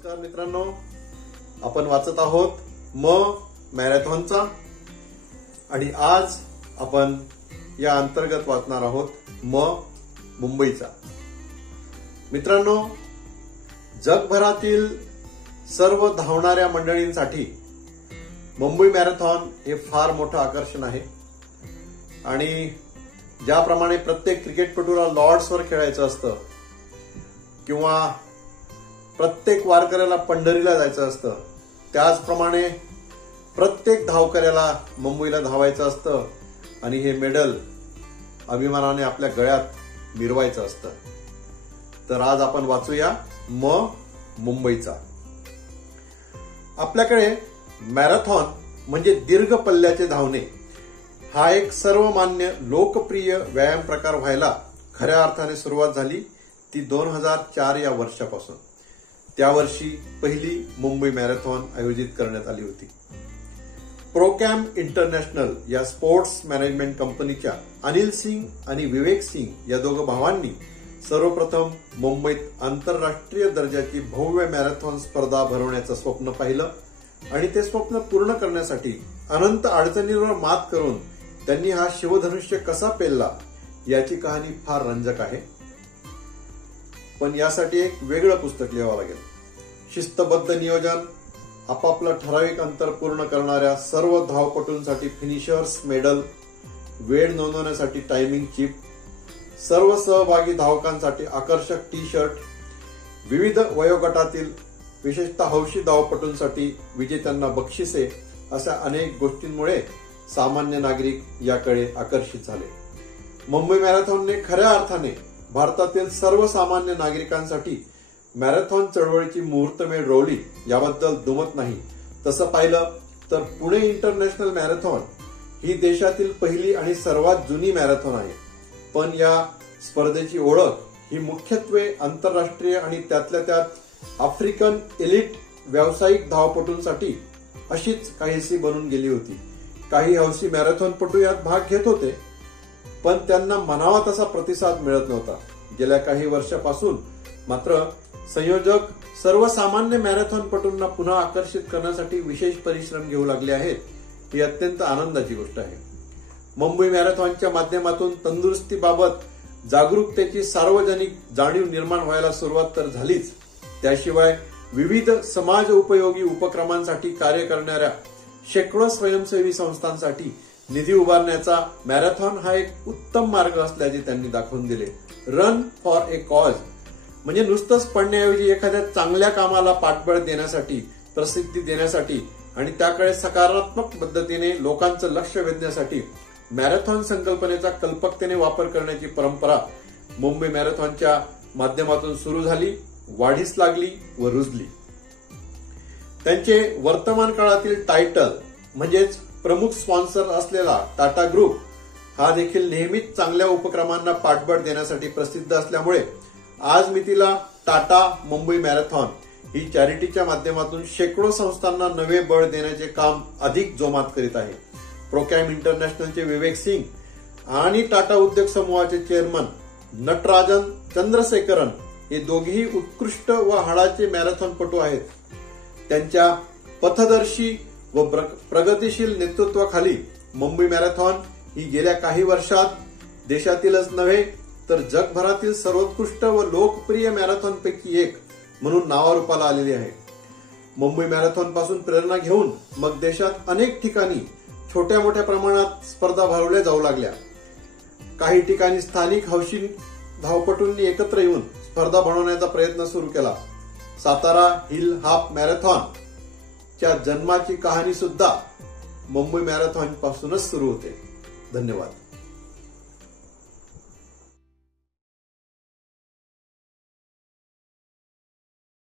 नमस्कार मित्रांनो, आपण वाचत आहोत मॅरेथॉनचा आणि आज आपण या अंतर्गत वाचणार आहोत मुंबईचा। मित्रांनो, जगभरातील सर्व धावणाऱ्या मंडळींसाठी मुंबई मॅरेथॉन हे फार मोठं आकर्षण आहे आणि ज्याप्रमाणे प्रत्येक क्रिकेटपटूला लॉर्ड्सवर खेळायचं असतं किंवा प्रत्येक वारकऱ्याला पंढरीला जायचं असतं, त्याचप्रमाणे प्रत्येक धावकऱ्याला मुंबईला धावायचं असतं आणि हे मेडल अभिमानाने आपल्या गळ्यात मिरवायचं असतं। तर आज आपण वाचूया मुंबईचा। आपल्याकडे मॅरेथॉन म्हणजे दीर्घ पल्ल्याचे धावणे हा एक सर्वमान्य लोकप्रिय व्यायाम प्रकार व्हायला खऱ्या अर्थाने सुरुवात झाली ती 2004 या वर्षापासून। त्या वर्षी पहिली मुंबई मॅरेथॉन आयोजित करण्यात आली होती। प्रोकॅम इंटरनॅशनल या स्पोर्ट्स मॅनेजमेंट कंपनीच्या अनिल सिंग आणि विवेक सिंग या दोघं भावांनी सर्वप्रथम मुंबईत आंतरराष्ट्रीय दर्जाची भव्य मॅरेथॉन स्पर्धा भरवण्याचं स्वप्न पाहिलं आणि ते स्वप्न पूर्ण करण्यासाठी अनंत अडचणींवर मात करून त्यांनी हा शिवधनुष्य कसा पेलला याची कहाणी फार रंजक आहे। पण यासाठी एक वेगळं पुस्तक लिहावं लागेल। शिस्तबद्ध नियोजन, आपापलं ठराविक अंतर पूर्ण करणाऱ्या सर्व धावपटूंसाठी फिनिशर्स मेडल, वेळ नोंदवण्यासाठी टायमिंग चिप, सर्व सहभागी धावकांसाठी आकर्षक टी शर्ट, विविध वयोगटातील विशेषतः हौशी धावपटूंसाठी विजेत्यांना बक्षिसे, अशा अनेक गोष्टींमुळे सामान्य नागरिक याकडे आकर्षित झाले। मुंबई मॅरेथॉनने खऱ्या अर्थाने भारतातील सर्वसामान्य नागरिकांसाठी मॅरेथॉन चळवळीची मुहूर्तमेढ रोवली याबद्दल दुमत नाही। तसं पाहिलं तर पुणे इंटरनॅशनल मॅरेथॉन ही देशातील पहिली आणि सर्वात जुनी मॅरेथॉन आहे। पण या स्पर्धेची ओळख ही मुख्यत्वे आंतरराष्ट्रीय आणि त्यातल्या त्यात आफ्रिकन एलिट व्यावसायिक धावपटूंसाठी अशीच काहीशी बनून गेली होती। काही हौशी मॅरेथॉनपटू यात भाग घेत होते, पण त्यांना म्हणावा तसा प्रतिसाद मिळत नव्हता। गेल्या काही वर्षापासून मात्र संयोजक सर्वसामान्य मॅरेथॉनपटूंना पुन्हा आकर्षित करण्यासाठी विशेष परिश्रम घेऊ लागले आहेत, ही अत्यंत आनंदाची गोष्ट आहे। मुंबई मॅरेथॉनच्या माध्यमातून तंदुरुस्तीबाबत जागरूकतेची सार्वजनिक जाणीव निर्माण व्हायला सुरुवात तर झालीच, त्याशिवाय विविध समाज उपयोगी उपक्रमांसाठी कार्य करणाऱ्या शेकडो स्वयंसेवी संस्थांसाठी निधी उभारण्याचा मॅरेथॉन हा एक उत्तम मार्ग असल्याचे त्यांनी दाखवून दिले। रन फॉर ए कॉज म्हणजे नुसतंच पडण्याऐवजी एखाद्या चांगल्या कामाला पाठबळ देण्यासाठी, प्रसिद्धी देण्यासाठी आणि त्याकडे सकारात्मक पद्धतीने लोकांचं लक्ष वेधण्यासाठी मॅरेथॉन संकल्पनेचा कल्पकतेने वापर करण्याची परंपरा मुंबई मॅरेथॉनच्या माध्यमातून सुरू झाली, वाढीस लागली व रुजली। त्यांचे वर्तमान काळातील टायटल म्हणजेच प्रमुख स्पॉन्सर असलेला टाटा ग्रुप हा देखील नेहमीच चांगल्या उपक्रमांना पाठबळ देण्यासाठी प्रसिद्ध असल्यामुळे आज मितीला टाटा मुंबई मॅरेथॉन ही चॅरिटीच्या माध्यमातून शेकडो संस्थांना नवे बळ देण्याचे काम अधिक जोमात करीत आहे। प्रोकॅम इंटरनॅशनलचे विवेक सिंग आणि टाटा उद्योग समूहाचे चेअरमन नटराजन चंद्रशेखरन हे दोघेही उत्कृष्ट व हाडाचे मॅरेथॉनपटू आहेत। त्यांच्या पथदर्शी व प्रगतिशील नेतृत्वाखाली मुंबई मॅरेथॉन ही गेल्या काही वर्षात देशातीलच नव्हे तर जगभरातील सर्वोत्कृष्ट व लोकप्रिय मॅरेथॉनपैकी एक म्हणून नावारूपाला आलेली आहे। मुंबई मॅरेथॉन पासून प्रेरणा घेऊन मग देशात अनेक ठिकाणी छोट्या मोठ्या प्रमाणात स्पर्धा भरवल्या जाऊ लागल्या। काही ठिकाणी स्थानिक हौशी धावपटूंनी एकत्र येऊन स्पर्धा भरवण्याचा प्रयत्न सुरू केला। सातारा हिल हाफ मॅरेथॉन च्या जन्माची कहाणी सुद्धा मुंबई मॅरेथॉन पासूनच सुरू होते। धन्यवाद।